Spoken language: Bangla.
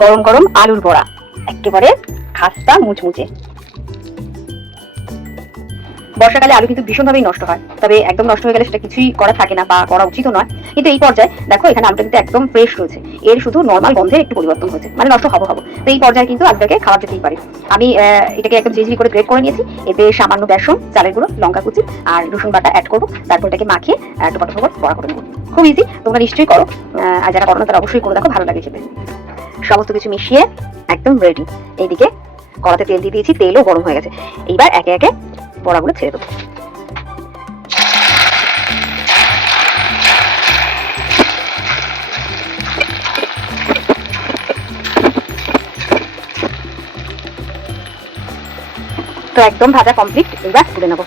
গরম গরম আলুর বড়া, একেবারে খাস্তা মুচমুচে। বর্ষাকালে আলু কিন্তু ভীষণভাবেই নষ্ট হয়, তবে একদম নষ্ট হয়ে গেলে সেটা কিছুই করা থাকে না বা করা উচিত নয়। কিন্তু এই পর্যায়ে দেখো, এখানে আলুটা কিন্তু একদম ফ্রেশ রয়েছে। এর শুধু নর্মাল গন্ধের একটু পরিবর্তন হয়েছে মানে নষ্ট হব হব। তো এই পর্যায়ে কিন্তু আলুটাকে খাওয়া যেতেই পারে। আমি এটাকে একদম ঝিঝি করে গ্রেড করে নিয়েছি। এতে সামান্য বেসন, চালের গুঁড়ো, লঙ্কা কুচি আর রসুন বাটা অ্যাড করব। তারপর এটাকে মাখিয়ে একটু পটো বড়া করে নেব। খুব ইজি তোমরা নিশ্চয়ই করো। আর যারা করো না, তারা অবশ্যই করে দেখো, ভালো লাগে খেতে। সমস্ত কিছু মিশিয়ে একদম রেডি এইদিকে কড়াতে তেল দিয়ে দিয়েছি, তেলও গরম হয়ে গেছে। এইবার একে একে বড়াগুলো ছেড়ে দেবো। তো একদম ভাজা কমপ্লিট এবার তুলে নেব।